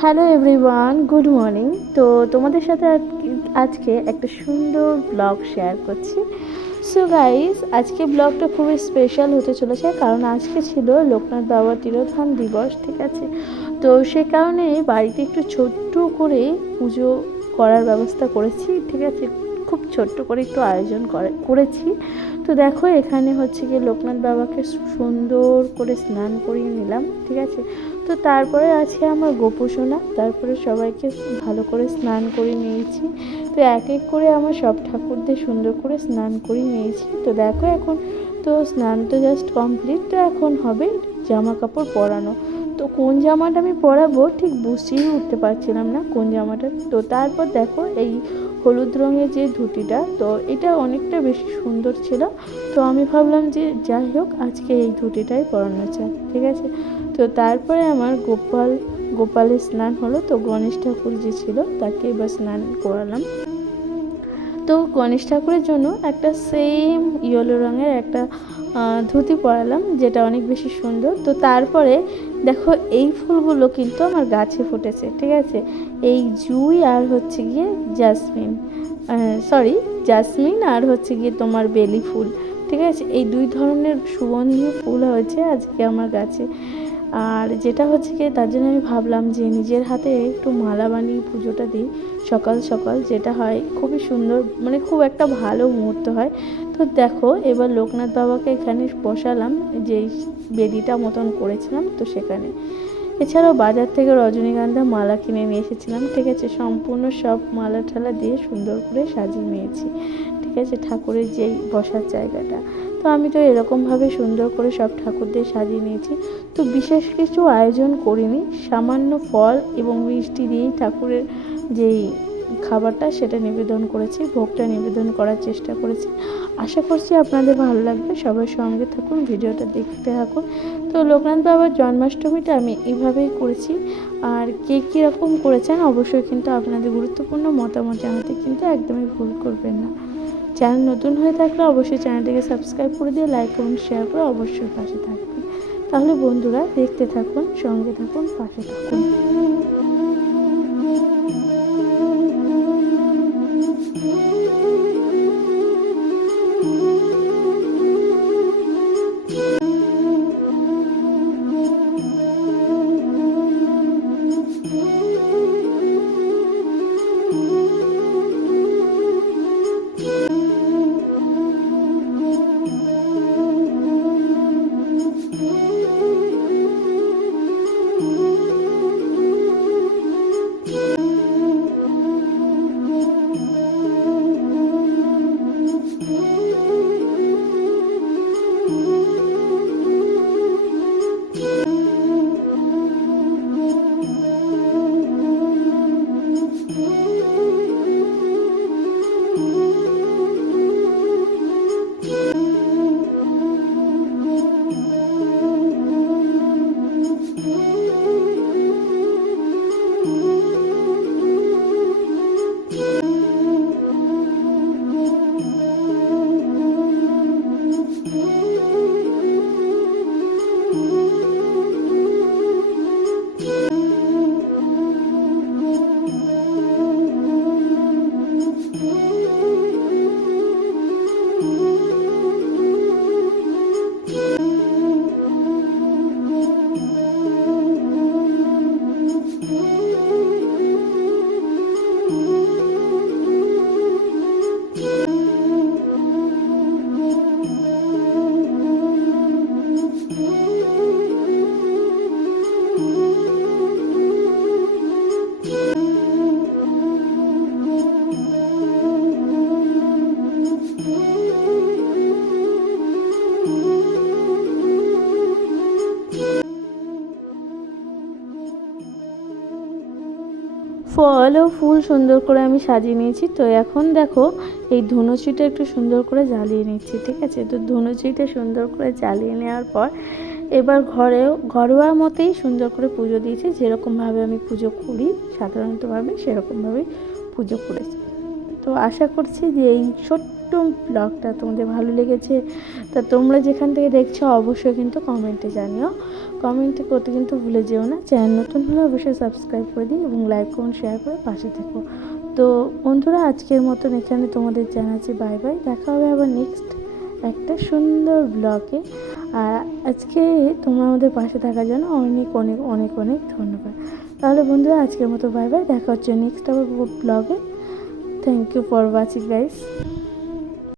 Hello everyone good morning তো তোমাদের সাথে আজ- আজকে একটা সুন্দর ব্লগ শেয়ার করছি। সো গাইস আজকে ব্লগটা খুবই স্পেশাল হতে চলেছে কারণ আজকে ছিল লোকনাথ বাবার তিরোধান দিবস, ঠিক আছে? তো সে কারণে বাড়িতে একটু ছোট্ট করে পুজো করার ব্যবস্থা করেছি, ঠিক আছে? খুব ছোট্ট করে একটু আয়োজন করে করেছি। তো দেখো, এখানে হচ্ছে গিয়ে লোকনাথ বাবাকে সুন্দর করে স্নান করিয়ে নিলাম, ঠিক আছে? তো তারপরে আছে আমার গোপুসোনা তারপরে সবাইকে ভালো করে স্নান করে নিয়েছি। তো এক এক করে আমার সব ঠাকুরদের সুন্দর করে স্নান করে নিয়েছি। তো দেখো এখন তো স্নান তো জাস্ট কমপ্লিট তো এখন হবে জামা কাপড় পরানো। তো কোন জামাটা আমি পরাবো ঠিক বুঝতেই উঠতে পারছিলাম না কোন জামাটা। তো তারপর দেখো এই হলুদ রঙের যে ধুতিটা, তো এটা অনেকটা বেশি সুন্দর ছিল। তো আমি ভাবলাম যে যাই হোক আজকে এই ধুতিটাই পরানো চাই ঠিক আছে? তো তারপরে আমার গোপাল, গোপালের স্নান হলো, তো গণেশ ঠাকুর যে ছিল তাকে এবার স্নান করালাম। তো গণেশ ঠাকুরের জন্য একটা সেম ইয়েলো রঙের একটা ধুতি পরালাম, যেটা অনেক বেশি সুন্দর। তো তারপরে দেখো এই ফুলগুলো কিন্তু আমার গাছে ফুটেছে, ঠিক আছে? এই জুই আর হচ্ছে গিয়ে জাসমিন সরি জাসমিন আর হচ্ছে গিয়ে তোমার বেলি ফুল, ঠিক আছে? এই দুই ধরনের সুগন্ধি ফুল হয়েছে আজকে আমার গাছে। আর যেটা হচ্ছে কি, তার জন্য আমি ভাবলাম যে নিজের হাতে একটু মালা বানিয়ে পুজোটা দিই সকাল সকাল, যেটা হয় খুবই সুন্দর মানে খুব একটা ভালো মুহূর্ত হয়। তো দেখো, এবার লোকনাথ বাবাকে এখানে বসালাম, যেই বেদিটা মতন করেছিলাম তো সেখানে। এছাড়াও বাজার থেকে রজনীগন্ধা মালা কিনে নিয়ে এসেছিলাম, ঠিক আছে? সম্পূর্ণ সব মালা ঠালা দিয়ে সুন্দর করে সাজিয়ে নিয়েছি, ঠিক আছে? ঠাকুরের যেই বসার জায়গাটা। তো আমি তো এরকমভাবে সুন্দর করে সব ঠাকুরদের সাজিয়ে নিয়েছি। তো বিশেষ কিছু আয়োজন করিনি। সামান্য ফল এবং মিষ্টি দিয়েই ঠাকুরের যেই খাবারটা সেটা নিবেদন করেছি, ভোগটা নিবেদন করার চেষ্টা করেছি। আশা করছি আপনাদের ভালো লাগবে। সবার সঙ্গে থাকুন, ভিডিওটা দেখতে থাকুন। তো লোকনাথ বাবার জন্মাষ্টমীটা আমি এইভাবেই করেছি। আর কে কীরকম করেছেন অবশ্যই কিন্তু আপনাদের গুরুত্বপূর্ণ মতামত জানাতে কিন্তু একদমই ভুল করবেন না। চ্যানেল নতুন হয়ে থাকলে অবশ্যই চ্যানেলটিকে সাবস্ক্রাইব করে দিয়ে লাইক এবং শেয়ার করে অবশ্যই পাশে থাকবেন। তাহলে বন্ধুরা দেখতে থাকুন, সঙ্গে থাকুন, পাশে থাকুন। ফল ও ফুল সুন্দর করে আমি সাজিয়ে নিয়েছি। তো এখন দেখো, এই ধুনুচিটা একটু সুন্দর করে জ্বালিয়ে নিচ্ছি, ঠিক আছে? তো ধুনুচিটা সুন্দর করে জ্বালিয়ে নেওয়ার পর এবার ঘরেও ঘরোয়া মতেই সুন্দর করে পুজো দিয়েছি। যেরকমভাবে আমি পুজো করি, সাধারণতভাবে সেরকমভাবেই পুজো করেছি। তো আশা করছি যে এই ছোট্ট ছোট্ট ব্লগটা তোমাদের ভালো লেগেছে, তা তোমরা যেখান থেকে দেখছ অবশ্যই কিন্তু কমেন্টে জানিও। কমেন্টে করতে কিন্তু ভুলে যেও না, চ্যানেল নতুন হলে অবশ্যই সাবস্ক্রাইব করে দিই এবং লাইক করুন শেয়ার করে পাশে থেকো। তো বন্ধুরা, আজকের মতন এখানে তোমাদের জানাচ্ছি বাই বাই দেখা হবে আবার নেক্সট একটা সুন্দর ব্লগে আর আজকে তোমরা আমাদের পাশে থাকার জন্য অনেক অনেক অনেক অনেক ধন্যবাদ। তাহলে বন্ধুরা, আজকের মতো বাই বাই দেখা হচ্ছে নেক্সট আবার ব্লগে thank you for watching guys